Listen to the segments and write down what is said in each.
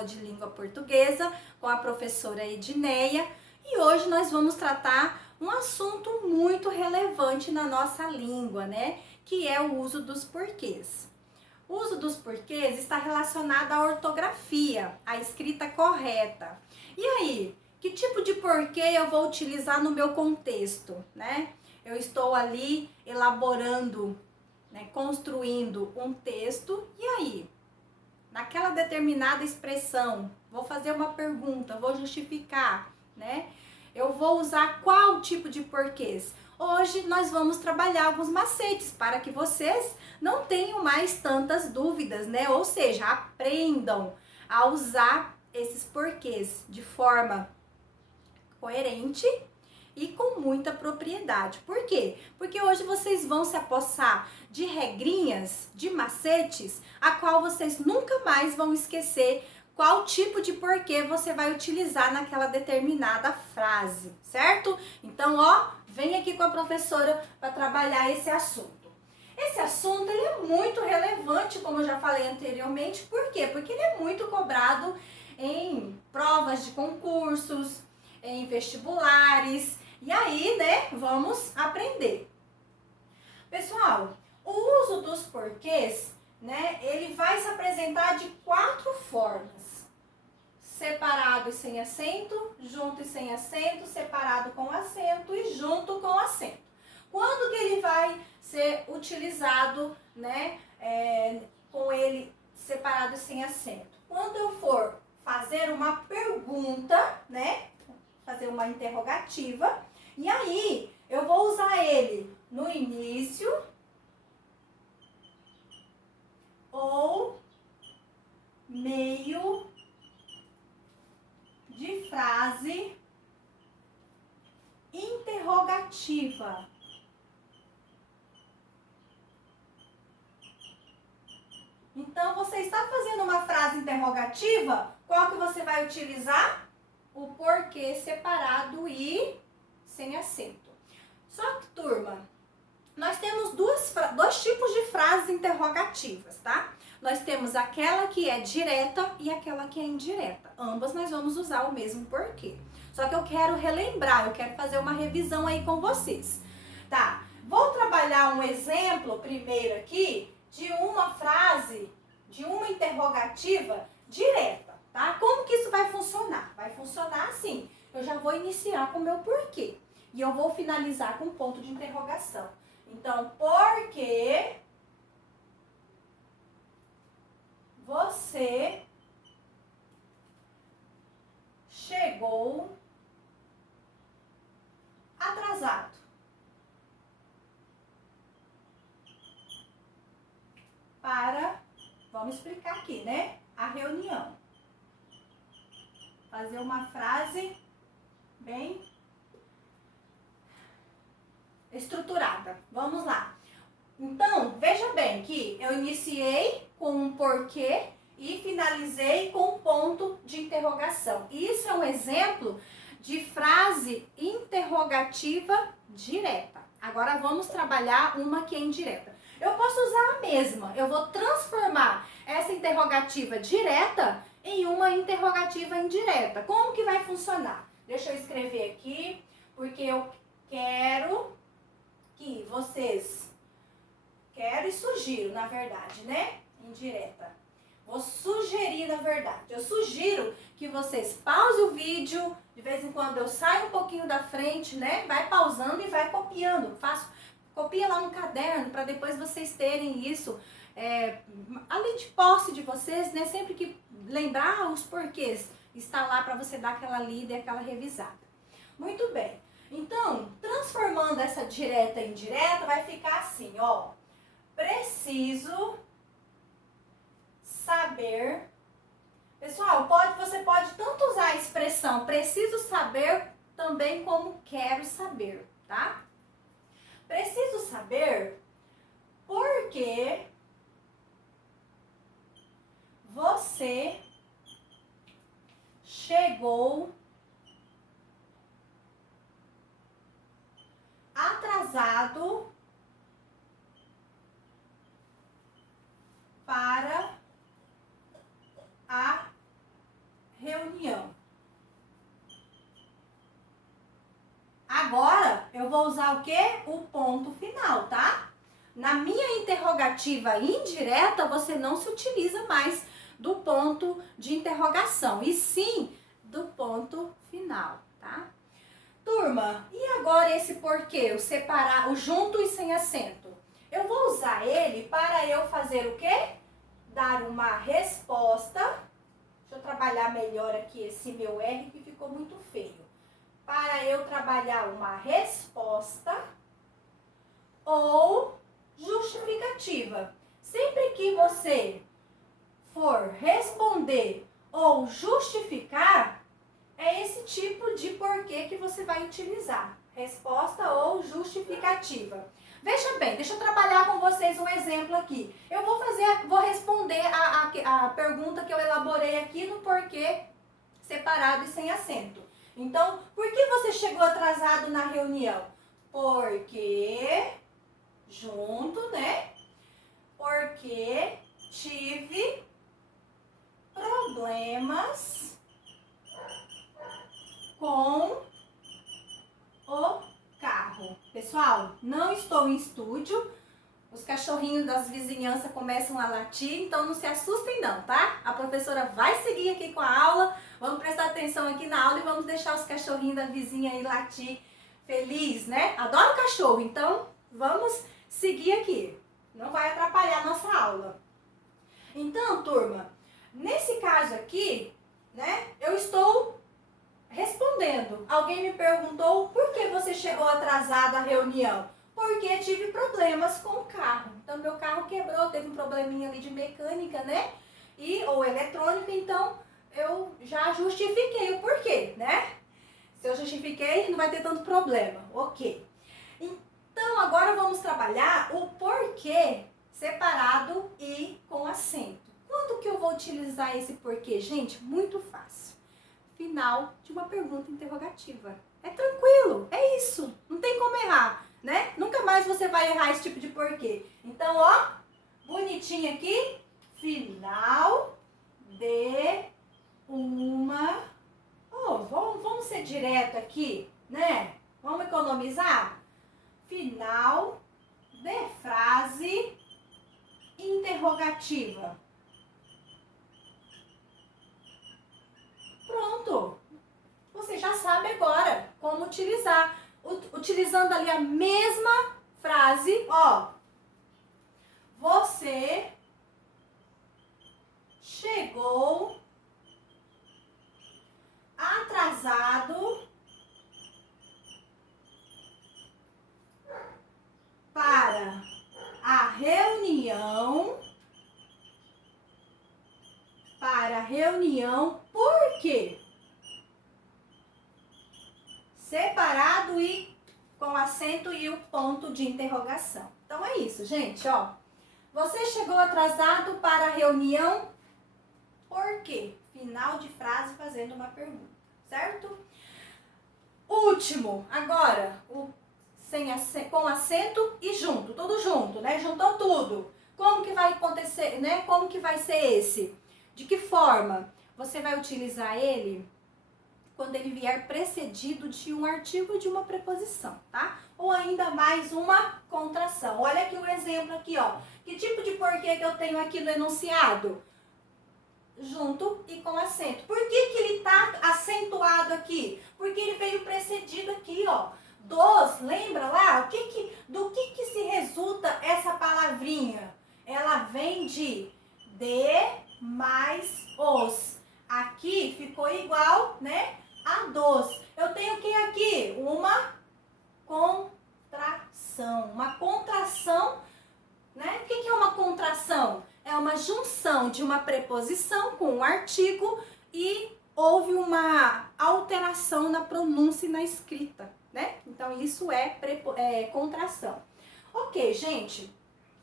aula de língua portuguesa com a professora Edneia e hoje nós vamos tratar um assunto muito relevante na nossa língua, né? Que é o uso dos porquês. O uso dos porquês está relacionado à ortografia, à escrita correta. E aí, que tipo de porquê eu vou utilizar no meu contexto, né? Eu estou ali elaborando, né, construindo um texto, e aí, naquela determinada expressão, vou fazer uma pergunta, vou justificar, né? Eu vou usar qual tipo de porquês? Hoje nós vamos trabalhar alguns macetes para que vocês não tenham mais tantas dúvidas, né? Ou seja, aprendam a usar esses porquês de forma coerente e com muita propriedade. Por quê? Porque hoje vocês vão se apossar de regrinhas, de macetes, a qual vocês nunca mais vão esquecer qual tipo de porquê você vai utilizar naquela determinada frase, certo? Então, ó, vem aqui com a professora para trabalhar esse assunto. Esse assunto ele é muito relevante, como eu já falei anteriormente. Por quê? Porque ele é muito cobrado em provas de concursos, em vestibulares. E aí, né, vamos aprender. Pessoal, o uso dos porquês, né, ele vai se apresentar de 4 formas. Separado e sem acento, junto e sem acento, separado com acento e junto com acento. Quando que ele vai ser utilizado, né, com ele separado e sem acento? Quando eu for fazer uma pergunta, né, fazer uma interrogativa, e aí eu vou usar ele no início ou meio de frase interrogativa. Então, você está fazendo uma frase interrogativa, qual que você vai utilizar? O porquê separado e sem acento. Só que, turma, nós temos dois tipos de frases interrogativas, tá? Nós temos aquela que é direta e aquela que é indireta. Ambas nós vamos usar o mesmo porquê. Só que eu quero relembrar, eu quero fazer uma revisão aí com vocês. Tá, vou trabalhar um exemplo primeiro aqui de uma frase, de uma interrogativa direta, tá? Como que isso vai funcionar? Vai funcionar assim, eu já vou iniciar com o meu porquê. E eu vou finalizar com um ponto de interrogação. Então, por que você chegou atrasado? Vamos explicar aqui, né? A reunião. Fazer uma frase bem estruturada. Vamos lá. Então, veja bem que eu iniciei com um porquê e finalizei com um ponto de interrogação. Isso é um exemplo de frase interrogativa direta. Agora vamos trabalhar uma que é indireta. Eu posso usar a mesma, eu vou transformar essa interrogativa direta em uma interrogativa indireta. Como que vai funcionar? Deixa eu escrever aqui, porque eu quero que vocês... Quero e sugiro, na verdade, né? Indireta. Vou sugerir, na verdade. Eu sugiro que vocês pausem o vídeo. De vez em quando eu saio um pouquinho da frente, né? Vai pausando e vai copiando. Copia lá no caderno para depois vocês terem isso. Além de posse de vocês, né? Sempre que lembrar os porquês, está lá para você dar aquela lida e aquela revisada. Muito bem. Então, transformando essa direta em indireta, vai ficar assim, ó. Preciso saber. Pessoal, você pode tanto usar a expressão preciso saber também como quero saber, tá? Preciso saber por que você chegou atrasado para a eu vou usar o quê? O ponto final, tá? Na minha interrogativa indireta, você não se utiliza mais do ponto de interrogação, e sim do ponto final, tá? Turma, e agora esse porquê? O separar, o junto e sem acento. Eu vou usar ele para eu fazer o quê? Dar uma resposta. Deixa eu trabalhar melhor aqui esse meu R que ficou muito feio. Para eu trabalhar uma resposta ou justificativa. Sempre que você for responder ou justificar, é esse tipo de porquê que você vai utilizar. Resposta ou justificativa. Veja bem, deixa eu trabalhar com vocês um exemplo aqui. Eu vou responder a pergunta que eu elaborei aqui no porquê separado e sem acento. Então, por que você chegou atrasado na reunião? Porque, junto, né? Porque tive problemas com o carro. Pessoal, não estou em estúdio. Os cachorrinhos das vizinhanças começam a latir, então não se assustem não, tá? A professora vai seguir aqui com a aula. Vamos prestar atenção aqui na aula e vamos deixar os cachorrinhos da vizinha aí latir feliz, né? Adoro cachorro, então vamos seguir aqui. Não vai atrapalhar a nossa aula. Então, turma, nesse caso aqui, né, eu estou respondendo. Alguém me perguntou por que você chegou atrasado à reunião? Porque tive problemas com o carro. Então, meu carro quebrou, teve um probleminha ali de mecânica, né? Ou eletrônica, então eu já justifiquei o porquê, né? Se eu justifiquei, não vai ter tanto problema. Ok. Então, agora vamos trabalhar o porquê separado e com acento. Quando que eu vou utilizar esse porquê? Gente, muito fácil. Final de uma pergunta interrogativa. É tranquilo, é isso. Não tem como errar, né? Nunca mais você vai errar esse tipo de porquê. Então, ó, bonitinho aqui. Final de uma... vamos ser direto aqui, né? Vamos economizar? Final de frase interrogativa. Pronto. Você já sabe agora como utilizar. Utilizando ali a mesma frase, ó. Você chegou atrasado para a reunião. Por quê? Separado e com acento e o ponto de interrogação. Então é isso, gente, ó. Você chegou atrasado para a reunião por quê? Final de frase fazendo uma pergunta, certo? Último, agora, com acento e junto, tudo junto, né? Juntou tudo. Como que vai acontecer, né? Como que vai ser esse? De que forma? Você vai utilizar ele quando ele vier precedido de um artigo e de uma preposição, tá? Ou ainda mais uma contração. Olha aqui o exemplo aqui, ó. Que tipo de porquê que eu tenho aqui no enunciado? Junto e com acento. Por que que ele tá acentuado aqui? Porque ele veio precedido aqui, ó. Lembra lá? Do que se resulta essa palavrinha? Ela vem de mais os. Aqui ficou igual, né? A dos. Eu tenho o que aqui? Uma contração. Uma contração, né? O que é uma contração? É uma junção de uma preposição com um artigo e houve uma alteração na pronúncia e na escrita, né? Então, isso é contração. Ok, gente.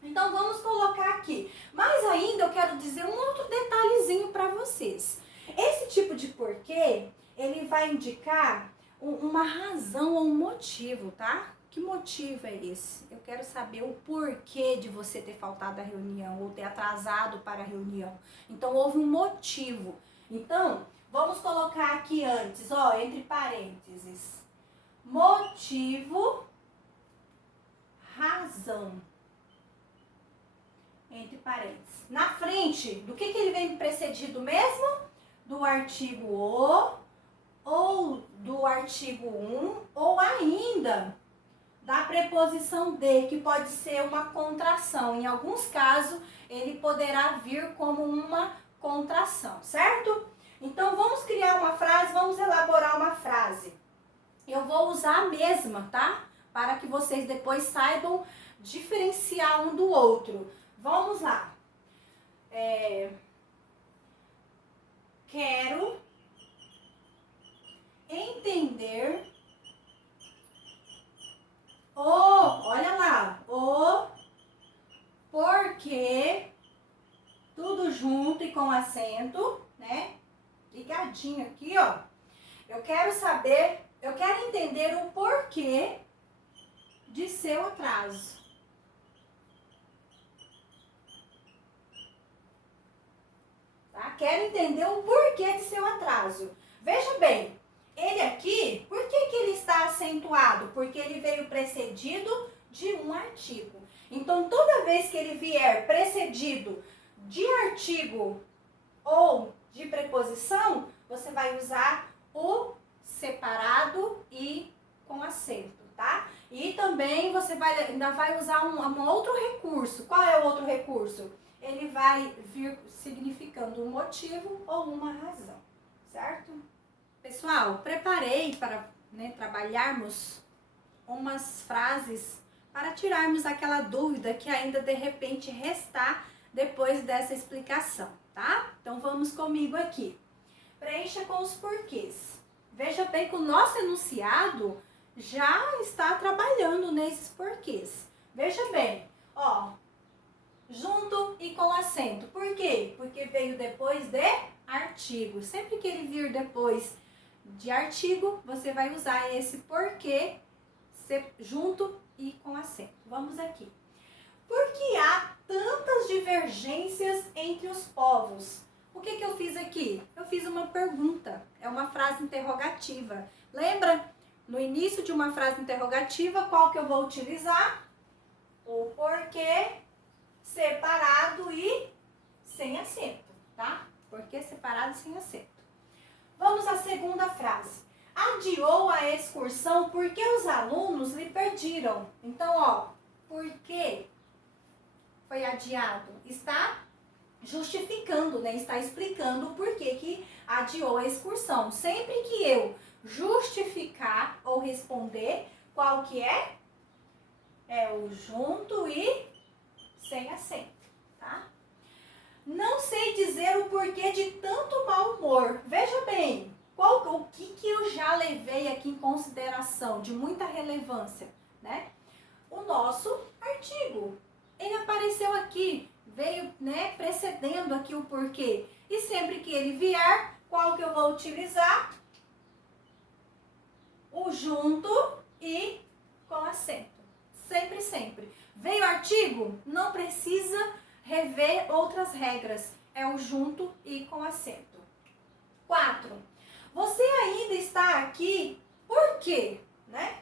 Então, vamos colocar aqui. Mas ainda eu quero dizer um outro detalhezinho para vocês. Esse tipo de porquê, ele vai indicar uma razão ou um motivo, tá? Que motivo é esse? Eu quero saber o porquê de você ter faltado à reunião ou ter atrasado para a reunião. Então, houve um motivo. Então, vamos colocar aqui antes, ó, entre parênteses. Motivo razão. Entre parênteses. Na frente, do que ele vem precedido mesmo? Do artigo o, ou do artigo ou ainda da preposição de, que pode ser uma contração. Em alguns casos, ele poderá vir como uma contração, certo? Então, vamos criar uma frase, vamos elaborar uma frase. Eu vou usar a mesma, tá? Para que vocês depois saibam diferenciar um do outro. Vamos lá. Quero entender olha lá, o porquê, tudo junto e com acento, né? Ligadinho aqui, ó. Eu quero entender o porquê de seu atraso. Tá? Quero entender o porquê de seu atraso. Veja bem, ele aqui, por que ele está acentuado? Porque ele veio precedido de um artigo. Então, toda vez que ele vier precedido de artigo ou de preposição, você vai usar o separado e com acento, tá? E também você ainda vai usar um outro recurso. Qual é o outro recurso? Ele vai vir significando um motivo ou uma razão, certo? Pessoal, preparei para trabalharmos umas frases para tirarmos aquela dúvida que ainda de repente restar depois dessa explicação, tá? Então vamos comigo aqui. Preencha com os porquês. Veja bem que o nosso enunciado já está trabalhando nesses porquês. Veja bem, ó, junto e com acento. Por quê? Porque veio depois de artigo. Sempre que ele vir depois de artigo, você vai usar esse porquê junto e com acento. Vamos aqui. Por que há tantas divergências entre os povos? O que eu fiz aqui? Eu fiz uma pergunta, é uma frase interrogativa. Lembra? No início de uma frase interrogativa, qual que eu vou utilizar? O porquê separado e sem acento, tá? Porquê separado e sem acento. Vamos à segunda frase. Adiou a excursão porque os alunos lhe pediram. Então, ó, por que foi adiado? Está justificando, né? Está explicando o porquê que adiou a excursão. Sempre que eu justificar ou responder, qual que é? É o junto e sem acento, tá? Não sei dizer o porquê de tanto mau humor. Veja bem, o que eu já levei aqui em consideração de muita relevância, né? O nosso artigo. Ele apareceu aqui, veio, né, precedendo aqui o porquê. E sempre que ele vier, qual que eu vou utilizar? O junto e com acento. Sempre, sempre. Veio artigo? Não precisa rever outras regras. É o junto e com acento. 4. Você ainda está aqui por quê? Né?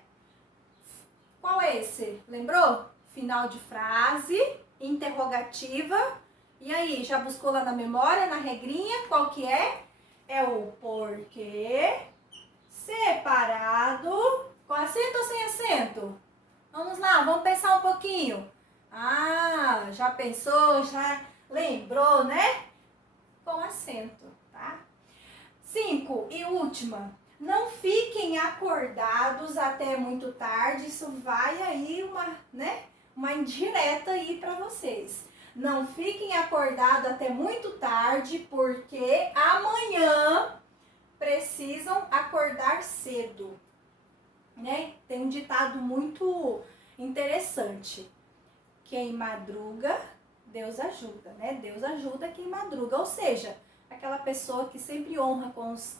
Qual é esse? Lembrou? Final de frase, interrogativa. E aí, já buscou lá na memória, na regrinha? Qual que é? É o porquê separado com acento ou sem acento? Vamos lá, vamos pensar um pouquinho. Ah, já pensou, já lembrou, né? Com acento, tá? 5, e última. Não fiquem acordados até muito tarde. Isso vai aí uma indireta aí para vocês. Não fiquem acordados até muito tarde, porque amanhã precisam acordar cedo, né? Tem um ditado muito interessante. Quem madruga, Deus ajuda, né? Deus ajuda quem madruga. Ou seja, aquela pessoa que sempre honra com os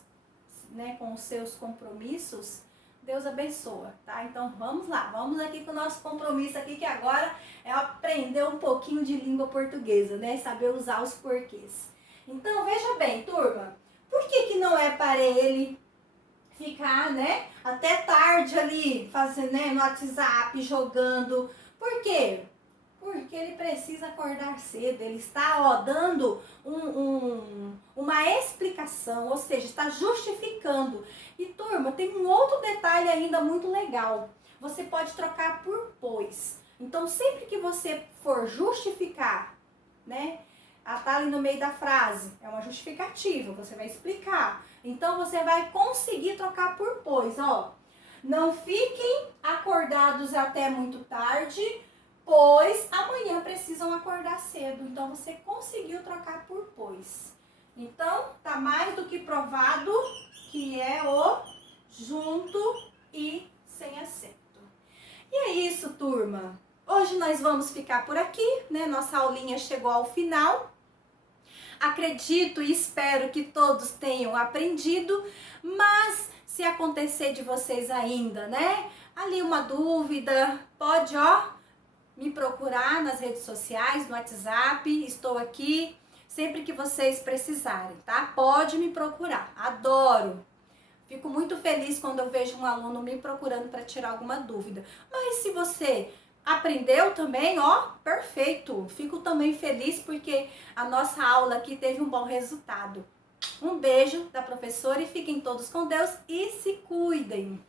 seus compromissos, Deus abençoa, tá? Então vamos lá, vamos aqui com o nosso compromisso aqui, que agora é aprender um pouquinho de língua portuguesa, né? Saber usar os porquês. Então veja bem, turma, por que não é para ele ficar, né, até tarde ali, fazendo, né, no WhatsApp, jogando Por quê? Porque ele precisa acordar cedo, ele está, ó, dando uma explicação, ou seja, está justificando. E turma, tem um outro detalhe ainda muito legal. Você pode trocar por pois. Então, sempre que você for justificar, né? Tá ali no meio da frase, é uma justificativa, você vai explicar. Então, você vai conseguir trocar por pois, ó. Não fiquem acordados até muito tarde, pois amanhã precisam acordar cedo. Então, você conseguiu trocar por pois. Então, tá mais do que provado que é o junto e sem acento. E é isso, turma. Hoje nós vamos ficar por aqui, né? Nossa aulinha chegou ao final. Acredito e espero que todos tenham aprendido, mas se acontecer de vocês ainda, né? Ali uma dúvida, pode, ó, me procurar nas redes sociais, no WhatsApp, estou aqui sempre que vocês precisarem, tá? Pode me procurar, adoro. Fico muito feliz quando eu vejo um aluno me procurando para tirar alguma dúvida. Mas se você aprendeu também, ó, perfeito. Fico também feliz porque a nossa aula aqui teve um bom resultado. Um beijo da professora e fiquem todos com Deus e se cuidem.